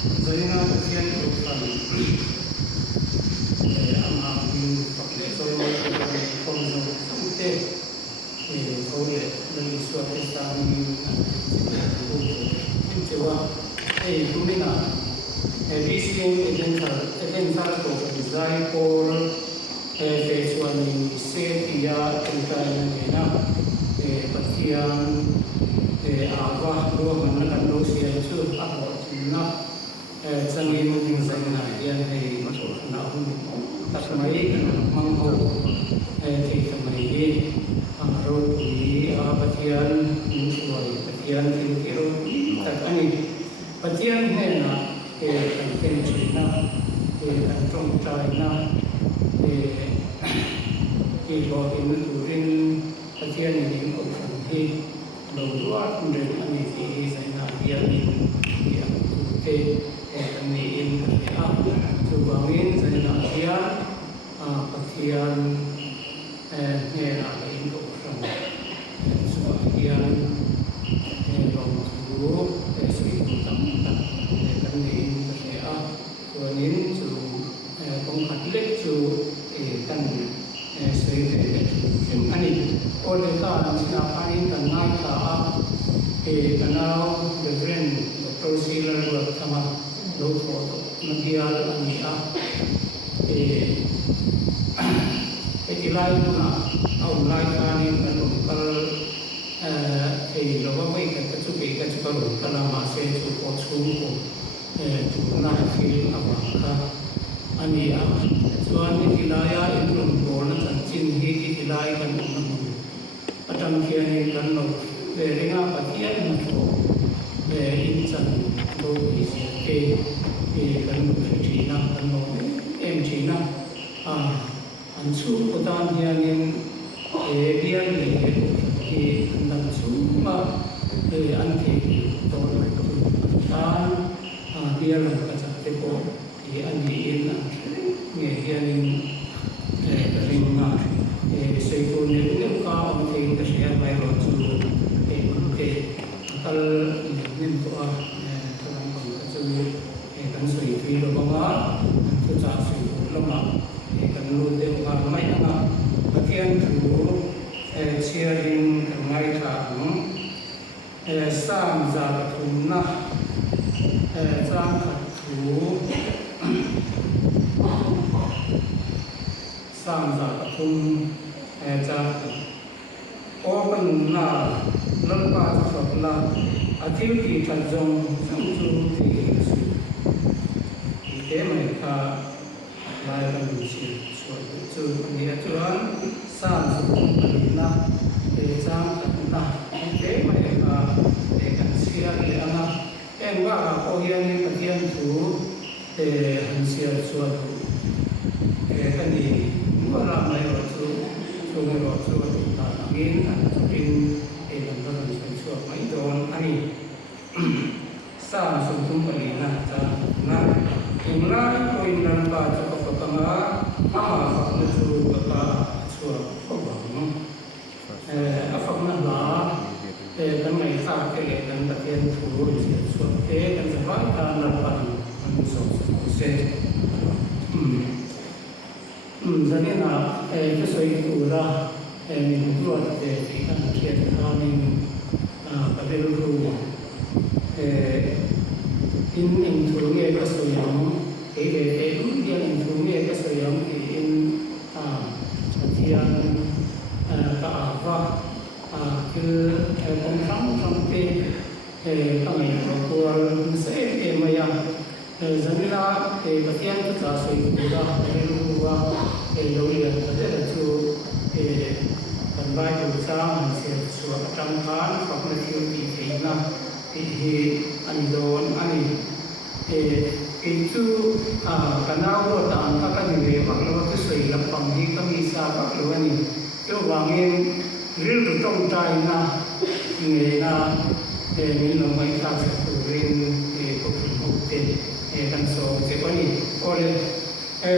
Jadi na kesian urusan amal di fakir solo komuno sampai oleh dari suatu stadium Jawa kumina visium evental to design for visual setia tentang pasian awak dua mana kalau siapa tu apa nak Sangin mungkin saya nak yang hay nak tak semai mangkau di semai road di patian musuh patian kiro tak ani patian ni na kan China kan trong China kalau ini turin patian ini orang ni luar dari ani saya nak yang Kami Subangin saya nak pasian nelayan orang sebagian orang tua seribu tahun kami saya tuanin tu penghatlek tu kan saya ani oleh kan siapa ini kan naik kenal the brand Dr. Sila buat sama foto medial ania lain na au lai kani menungkal lo ba mai ka chu ke ka chu ka lo kana ma se chu ko chu ko chu na fil awaka ania chuan ni tilaya inrum ko na chan chin hi ki tilai kan na atam kia ni kan lo le ringa patian na ko in chan lo ki ke kan China kan lo China an su ko tan hianin bian le ki nan su ma an ke to mai ko tan bian ka cha te ko an ni in nge hianin ring ma se ko ne ka on te ka share mai ro chu ke kal nin to kan sui phi lo ba tu cha sui lo ma kan lu de ba mai na patian tu sharing kan mai tha sam za tu na sam tu sam za tu cha open na lal pa sa la atil ki chan jong sam chu ti mai ka lai kan si chu ni chuan san su na chang na mai ka kan sia le ana en wa ko hian ni patian thu han sia chuan kan ni wa ra mai ro chu mai ro chu ta ngin an chu in kan ta kan chu mai don ani san su tum na cha na Imran ko imran pa sa kapatanga afak na su baka suwa pabang afak na ba kan may sa kaya kan takian suwa suwa kan sa bata na pa ang so se zani na kasoy tura ni buat kan kiat kami kabelu in thunge ka soyam dia in thunge ka soyam in thian ka ava ke kong sam pe ka ngai ko se maya zanila patian ka sa soi pura ruwa lo ya ta chu kan bai ko sa man se su atang khan fa na thiu ti theina ti ani don ani itu kanau tan akan dire maklo tu sei lapang di kami sa paklo ni yo wangin ril tu tong tai na ni na min lo mai ta sa tu rin ko ko te kan so se ko ni ole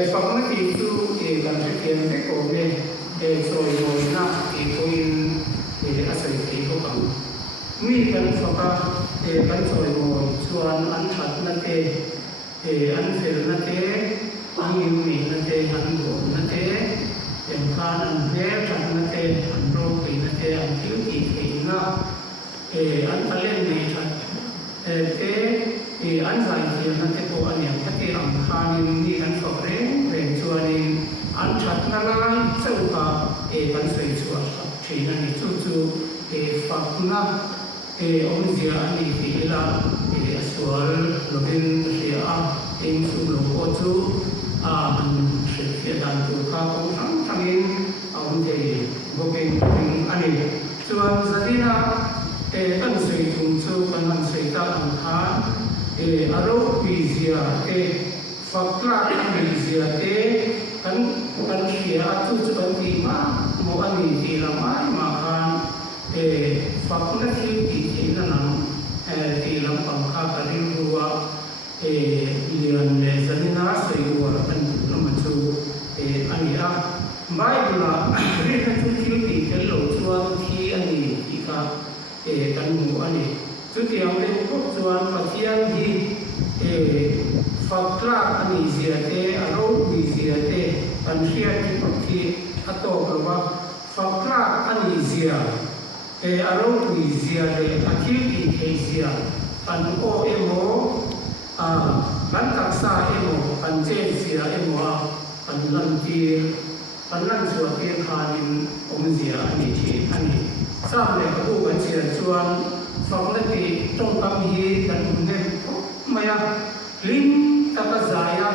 fa ko ni tu kan te te ko me so yo na ko in asal ko kan mi kan fa kan soi ngồi chuan an that na te an fel na te an im mi na te an go na te em khan an ve that na te an ro ki na te an tiu ki ki na an palen ni that te an zai ki na te ko an yang te am khan ni kan so re chuan an that na la chau ka kan soi chuan thi na ni chu fak na ông zia ani ti la aswal lokin ria in su lo ko chu an se dan tu ka ko sang in ông te bokin ani chuan zadina kan sei thum chu kan han sei ta an kha aro pi zia fakla ani zia kan ria chu chu kan ti ma mo ani ti la ma khan fakna ki ti na nam ti lam pam kha karin ruwa lian le zanina sei wa kan nam chu ani a bible ri ka chu ti ke lo chuan thi ani ti ka kan mu ani chu ti ang le ko chuan pathian hi fakla ani zia aro bi zia kan ria ki pakhi ato ba fakla ani zia aro ki zia le akhil ki ke zia an o emo ban taksa emo an che zia emo an lan ti an lan suwa ti khanin om zia ani thi ani sam le ko ga chia chuan fakla ti tong kam hi kan ne maya lim taka zaya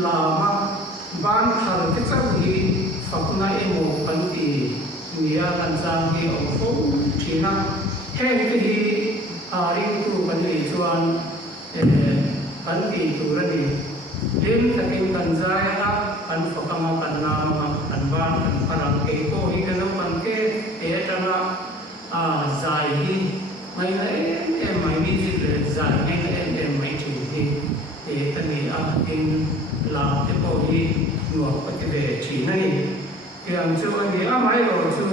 lama ban thar ke chau hi fakna emo kan ti nia kan sang hi ông phú thina heng ke hi ri tu kan ni chuan kan ti tu ra ni lim takin kan zaya kan fakama kan nama kan ban kan parang ke ko hi kan kan ke tana zai hi mai na mai ni ji le zai ni mai thi hi tani in la te ko hi nuo pa ke de thina ni yang chu ani amai lo chu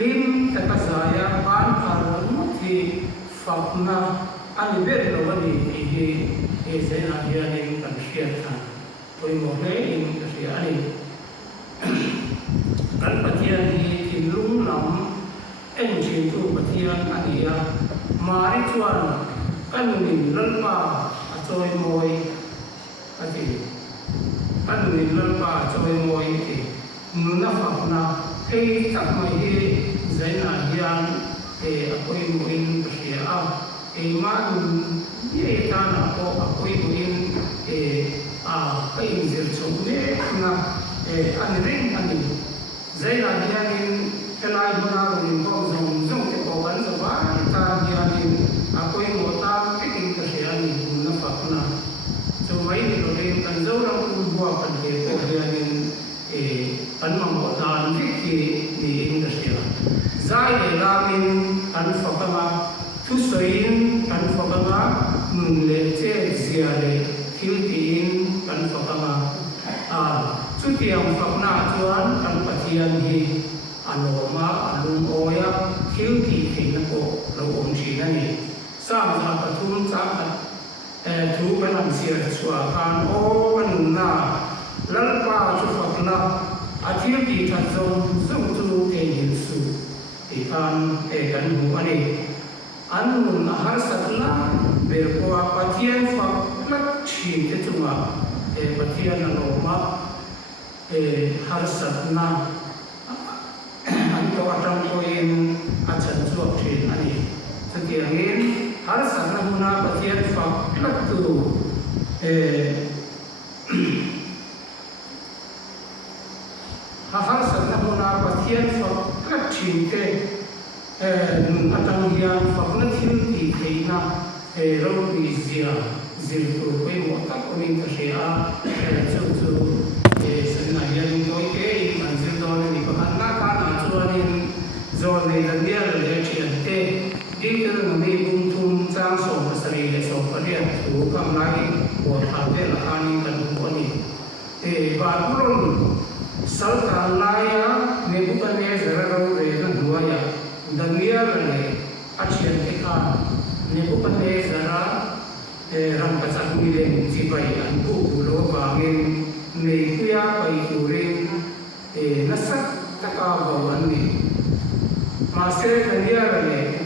lim ta ka zaya ban par mo thi fakna ani ber lo ani hi se na dia ni kan shia tha poi mo le in ka shia ani kan pathian hi in lung lam en chin tu pathian ani ya mari chuan kan nin lal pa a choi moi ati kan nin lal pa choi moi ti nuna fakna hei tak mai hi zaina hian apoi muin ria ma ye ta na ko apoi muin kai zir chung le na an ring ani zaina hian in kelai bana rin ko zong te ko kan so ba ta hian in apoi mo ta kekin ka ria ni nuna fakna so mai ni lo len kan zo rang ku bua kan ke ko hian in kan mambo dan ki ni industria zai le lamin kan fakama thu soin kan fakama nun le che zia le hiltin kan fakama chu tiang fakna chuan kan pathian hi aloma alum oya hilti thina ko lo om thina ni sam tha pathum cha thu kan am sia chua kan o kan na lalpa chu fakna athil ti that zong chu ke hin su ti kan kan hu ani anun har satla ber ko pathian fakla thi te chunga pathian aloma har satna an to atang ko in achan chu thin ani satiangin har satna huna pathian fakla tu har satna huna pathian fakla thi ke nun atang hian fakla thil ti theina ro bi zia zil tu pe mo ta ko ning ka ria chu chu sana hian noi ke man zil don ni ko han na ka na chuanin zon nei lan dia le thian te di te ni bum thum chang so pasari le so parian thu kam lai ko tha te la ani kan ko ni ba puron saltan laya Nebuchadnezzar ro re na duaya daniel le achian te ka Nebuchadnezzar ram kacak milen sipai anku bulo bangin neikuya pai turin nasak taka bawan ni masih dia lagi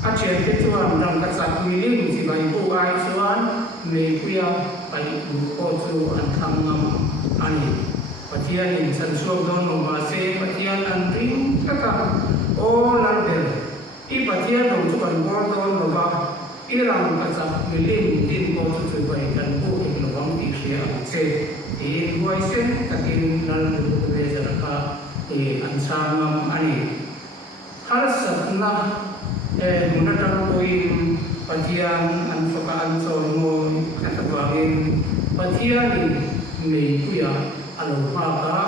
acian kecuali ram kacak milen sipai buai cuan neikuya pai buko tu antamam ani patian ini sansuak don masih patian anting kakak lander ipatian dong cuman bordon loba irang kacak milen din ko tu bai kan bu in lobang di sia se in buai sen takin nal du bezer ka ansangam ani harsatna munatan poin patian anfaka ansolmo katabangin patian ni kuya aloma ka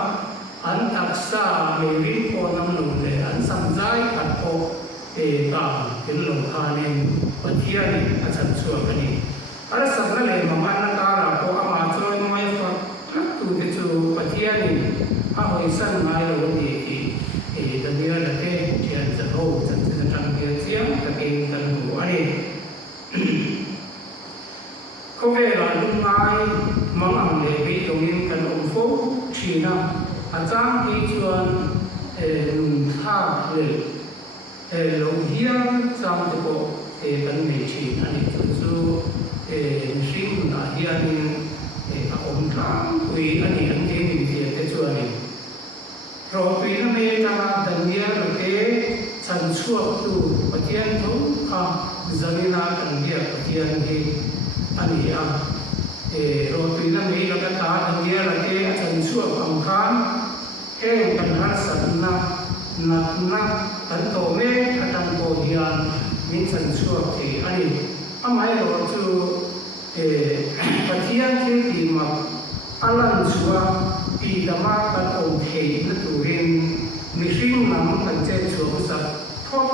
antaksa mevin ko nam nule ansamjai atko ta kilong kanin patian asan suakani ara sagrale mamana kara ko ama choi mai ko tu te chu patian a hoisan mai lo ni ki dania la te tian sa ho chan chan tang dia chiang ta ke tan hu ani ko ve la lung mai mang ang le bi tong in kan om fo china achang ki chuan lung tha le long hiang chang te ko kan nei chi ani chu ring na hian in a om thang kui ani an ke ni te chu ani ro pi na me ta dania ro ke chan chuak tu patian tho kha zamina kan dia patian he ani a ro pi na me la ka ta dania ro ke chan chuak am khan he kan har san na kan to me atan ko hian min chan chuak thi ani amai ro chu patian thi ti ma alan chua pi dama kan om thei na turin mihring nam kan che chuak sa thok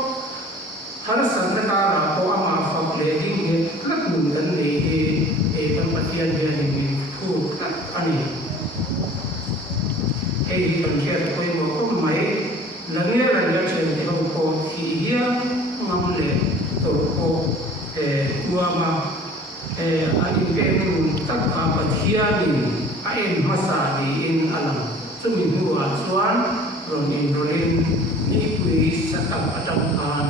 har san na ka ra ko ama fak le ding he tlak nun kan nei he kan patian dia ni phu ani he kan che ko mo ko mai lania lania chen ko ko thi hia ngam le to ko kuama ani ke nun tak ka patian ni ain masa di in alam sumi huwa chuan ron in rolin ni kui sakam adam kan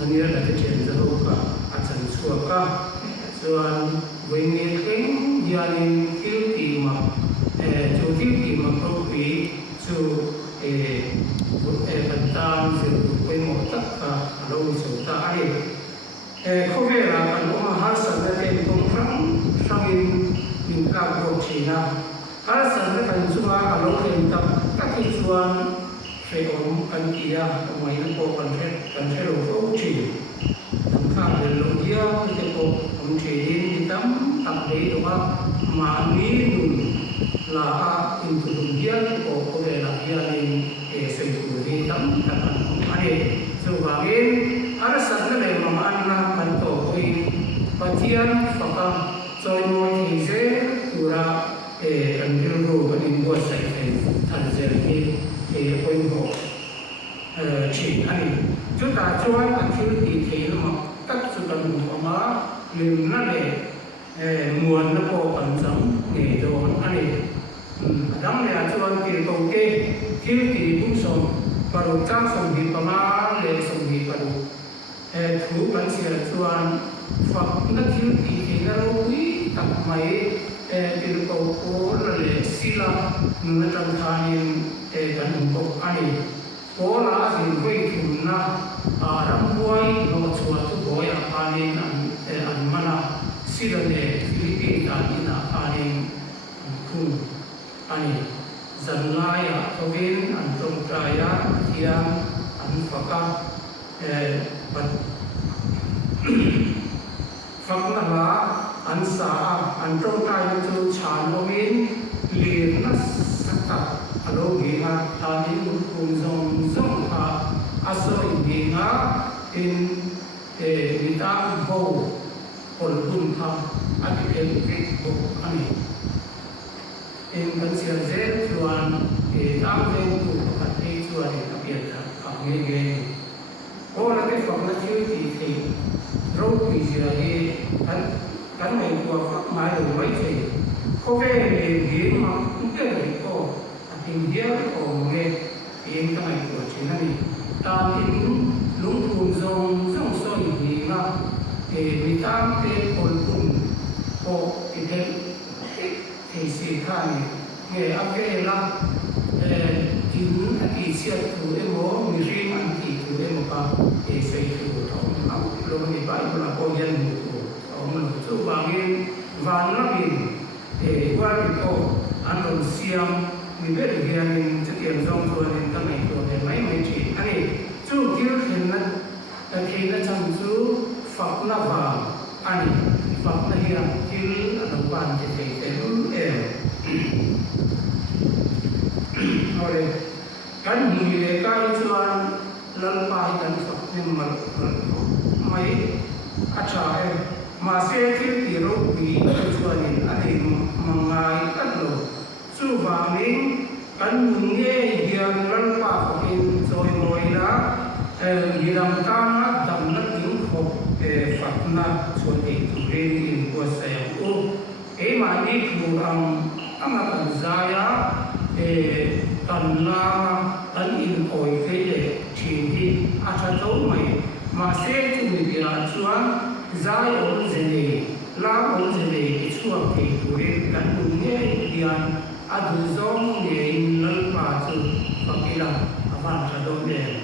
lania la chen zo ka achan suaka chuan wini king yanin kilti ma chu kilti ma propi chu bantam chu koi mo tak ka lo chu ta ai ko ve la kan o har san na te kong sang in ka ko china har san na kan chunga a lo len tak tak ki chuan fe om kan kia mai na ko kan he lo ko chi kan ka le lo dia te ko om chi din tam tak de do ma ni nun la in tu dia ko ko le la dia ni se ku ni tam tak ani so ba gen har san na le ma an na kan to koi patian faka choi mo thi se tura kan bil ro kan in bo sai than zer ni koi mo chi ani chu ta chuan kan thil ti thei ma tak chu kan mo ma lim na le muan na ko kan cham ne do ani dang le chuan ti to ke thil ti bung som paru chang som hi pa ma le som hi paru thu kan sia chuan phật nó thiếu thì nó quý tập mấy điều cầu cố là để sila nó trong thay cần một ai cố là gì quay thùng na đâm quay nó chùa tu bói anh anh mana sila để Philippines anh na anh cùng anh dân lai có viên anh trong trai kia anh phật phật là anh sa anh trong trai chu chan lo min liền nó sắc tập alo gi ha ta ni cùng zong zong ha aso gi ha in ni ta ho pol kun ha at em ki bo ani in kan sia ze chuan ta ve ku ka ti chuan ka pia ta ka nge nge phật nó thiếu thì rốt vì giờ đi cắn này của phật mãi được mấy thì có vẻ về hiến mà cũng cái này có tình hiến của nghe hiến cái này của chính là gì ta hiến lúng thùng dòng soi gì mà để người ta cái hồn cùng của cái thì sĩ khai nghe áp cái là chính cái siết thủ em bố người riêng anh thì thủ em một cái để xây thủ ông học rồi thì phải là con dân thủ ông chú bà nghe và nó bị để qua cái câu anh còn xem mình biết được là mình thực hiện dòng rồi nên tâm này rồi để mấy chuyện anh ấy chú kêu thì nó chẳng chú Phật nó vào anh Phật nó hiện kêu là đồng quan thì đúng em rồi cái người cái chuan lần bài cái Phật nhưng mà mấy achai mà sẽ thiếu thì rồi bị chuan này anh ấy mà ngày cắt rồi chú vào mình cái nghe hiện lần bài của rồi ngồi đó gì làm ta nó đầm nó tiếng học Phật nó chuan thì tụi em của sẽ ô cái mà đi cùng mà cần dài á cần là ấn in ổi cái để chỉ đi ăn thấu mày mà sẽ chúng mình là chuan dài ổn gì lá ổn gì cái chuan thì tụi em cần đúng nghe điền ăn giống để lần vào từ và cái là van cho đông đèn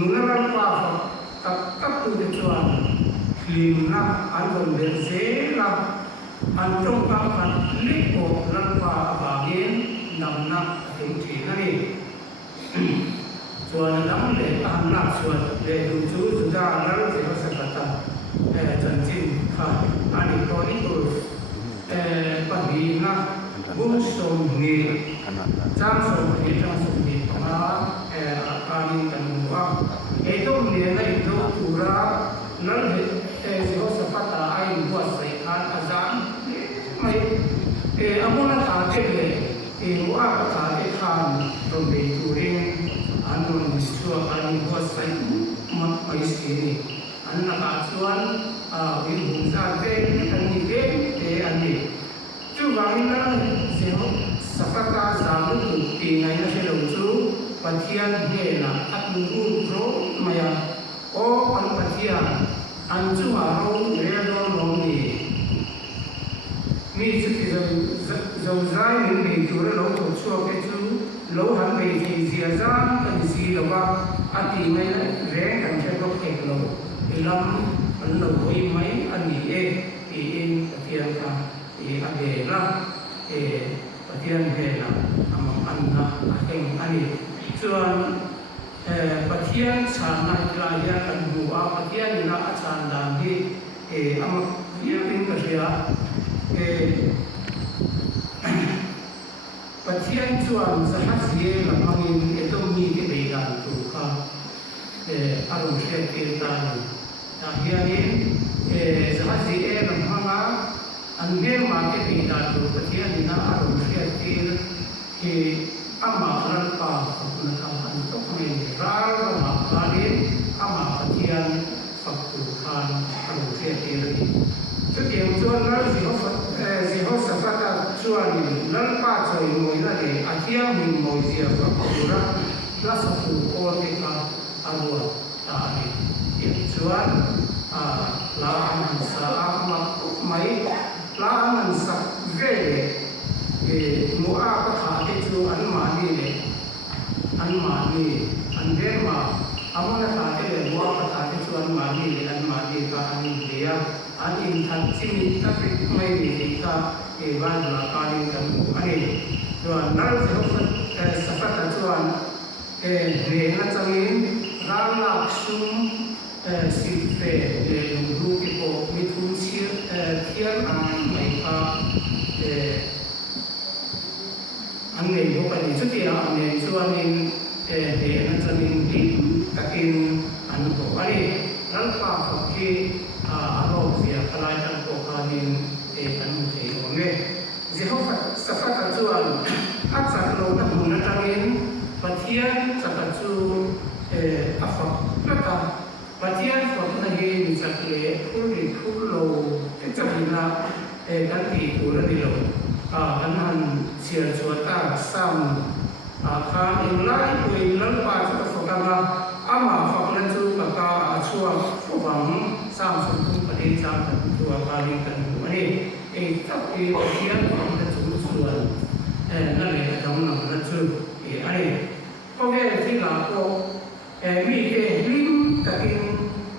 nuna lần vào các tụi cái chuan lim na ăn còn để dễ là ăn trong các phần lít bộ lần vào và biến nằm nặng hình chỉ này chuan nắm để ăn nặng chuan để dùng chú chúng ta nói thì nó sẽ phát trần chính anh ấy có ít rồi bản vì na bung sông nghề trang sông nghề mà anh cần mua cái đó nghề này đó chủ ra nó là chỉ có sản phẩm là anh mua sấy ăn azan mấy amul là thằng cái này mua cái thằng cái khăn rồi để tụi em ăn rồi xua anh mua sấy mà mấy gì anh là bạn xuân vì vùng ra về anh đi về để anh đi chú vàng là sẽ sản phẩm cả giảm được thì ngày nó sẽ đầu chú và thiên hệ là ăn uống rồi mà có ăn và thiên ăn chú mà không để nó ngon gì mi chú thì dầu dai mình bị chú nó lâu thuộc chua cái chú lâu hắn bị thì dìa ra cái gì đâu mà ăn thì mấy này rẻ càng chơi có thể lâu thì lắm anh lâu với mấy anh nghỉ thì em tiền cả thì anh về ra thì tiền về là ăn là anh ấy chuan pathian sản này là ya kan mua pathian là sản đàn đi am ya tin cái gì pathian chuan zahat gì là mangin itu mi cái bề đàn tu ka arung sẽ tiền đàn hianin zahat gì là manga anh biết mà cái bề đàn tu pathian là arung sẽ tiền thì ama ran pa na kan tok ni rar ma khalin ama pathian faktu khan alu thia ti chu tiang chuan na zi ho safata chuan lan pa choi moi na de athia min moi zia faktu ra la safu o te ka alua ta ni ti chuan la an sa ama mai la an sa ve mua cái thà cái chú anh mà đi anh biết mà ông là thà cái mua cái thà cái chú anh mà đi cả anh đi anh in thành chim các cái mấy gì cả cái ban là cái cái anh ấy rồi nó sẽ không phải sản phẩm cái chú anh về nó chẳng in ra là sum xịt về để dùng cái bộ mỹ thuật thiên anh mấy cái anh này có phải xuất hiện anh này cho anh em để anh cho mình đi các em anh có cái rất là phức khi alo gì cái này anh có cái để anh thấy có nghe gì không phải sản phẩm cho anh áp sản lượng các món ăn em và thiên sản phẩm cho afak laka patian fakta he sakle khuri khulo kecabina kan ti pura dilo kanan siar suata sam kha inlai ko inlan pa sa fakama ama faklan chu kaka achua fobang sam sum pade sam tua kali kan ani tak patian fakta chu suan na le dong na na chu ani ko ve ti la ko mi ke lim takin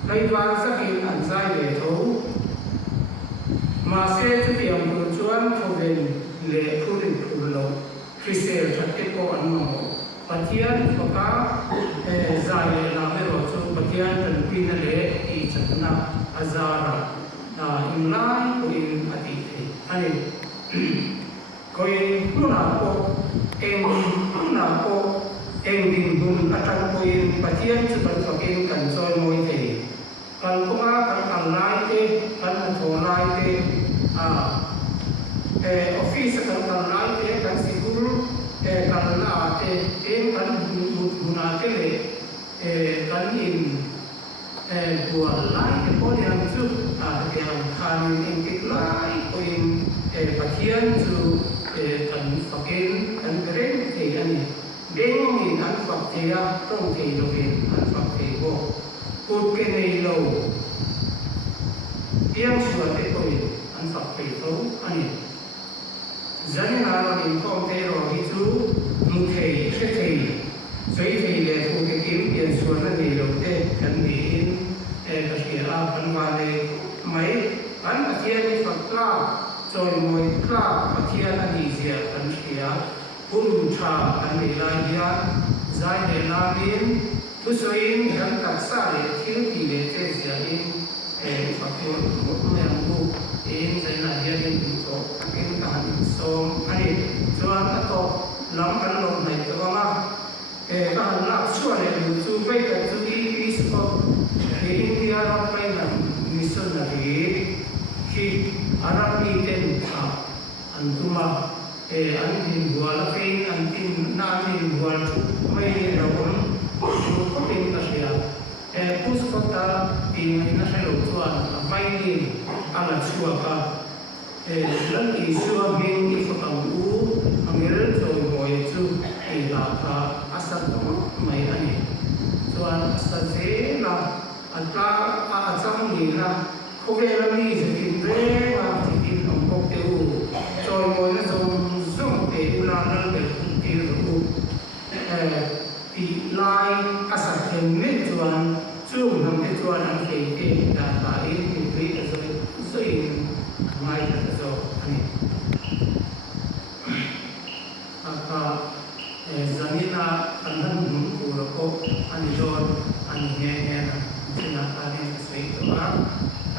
lai wa sakin an sai le tho ma se chu tiam ko chuan ko ven le phurin phulo krisel thatte ko an mo patian foka zai le na me ro chu patian tan pin le I chatna azara inlai ko in ati the ani ko in puna ko em din bun atang ko in patian chu ban fakin kan soi moi the kan kuma kan lai te kan tho lai te office kan lai te kan sigur kan la te em kan buna te le kan in bua lai te ko yang chu yang kan in tik lai ko in patian chu kan fakin kan keren te ani deng ni an fak te ya tong te lo ke an fak te bo put ke nei lo yang suat te ko an fak te to ani zan na lo in ko te ro hi chu mu thei che thei sei thei le ko ke kim pian suat na nei lo te kan ni in ka sia kan wa le mai an pathian ni fak kla choi moi kla pathian ani zia kan sia pun cha kan ni lai dia zai le la bin tu soin kan tak sa le thil ti le te sia in fakir mo me ambu in zai na dia bin to in ka han som ani chuan ta to lam kan lo nai to ma ka han la chua le chu ve ka chu I so India ro pai na missionary ki arab ni ten tha antuma an tin bual fein an tin na tin bual mai ni rawon ko tin ka sia pus ko ta in na sai lo chuan vai ni ala chua ka lan I chua bin I fa kam u amel choi moi chu I la ka asal mai ani chuan asal se la ata acham ni la ko ve la ni se tin re ma tin om ko te u choi moi na zum te ula na le ti ru ti lai asat tem ne chuan chu nam te chuan an te te da ta I ti ri ta so mai ta so ani aka zamina andan ku ro ko ani dor ani he na sina ta ne sei to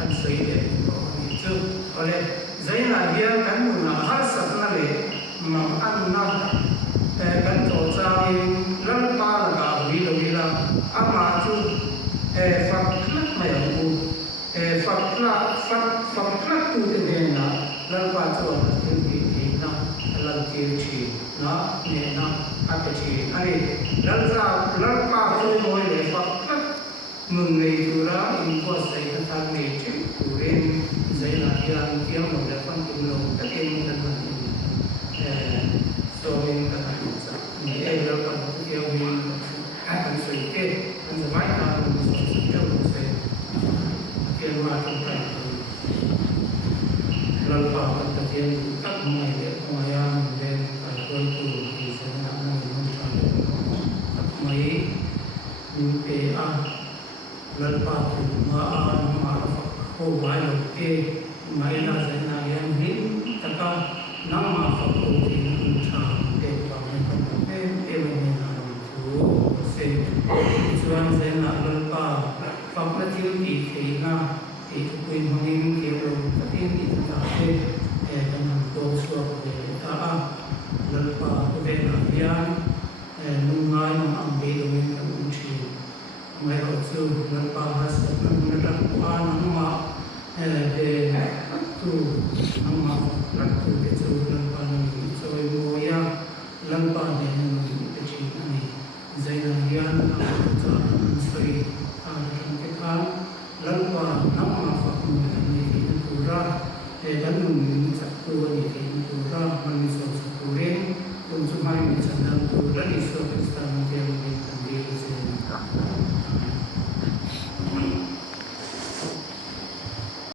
an sei de ko ni chu ole zaina dia kan mu na har sat na le ma an na kan to cha in lam pa la ka ri lo ri la ama chu fak klat ma ya ku fak klat tu te de na lam pa chu ti na lam ti chi na ne na a ke chi ani lam pa chu moi le fak klat mừng ngày tu ra in ko sai ta ta me chi tu ren zai la ya tiang mo da pan tu lo ta ke ni ta so in ka ta sa ni lo pa tu ke wi a kan so ke an za mai ta so so ke lo sai ke ma tu ta lo pa ta ke ta mai le ko ya de ka ko tu ki sa na na mo ta ta mai ni pe a lal pa tu ma ko vai lo ke mai la sa na yan hin ta ka na ma fa ko ti cha te pa me ka te te me na tu se chuan se na lal pa fa pa ti ti ke na ti ku in hongin ke lo ta ti ti ta te ta na ko so ta a lal pa ko be na yan nu ngai no am be lo in ka un chi mai ho chu lal pa has na ta ko an ma de tu amma rak tu de chu lal pa ni choi mo ya lal pa de ni chi ani zaina yan na ta Banun satu ni tu ra man so satu ren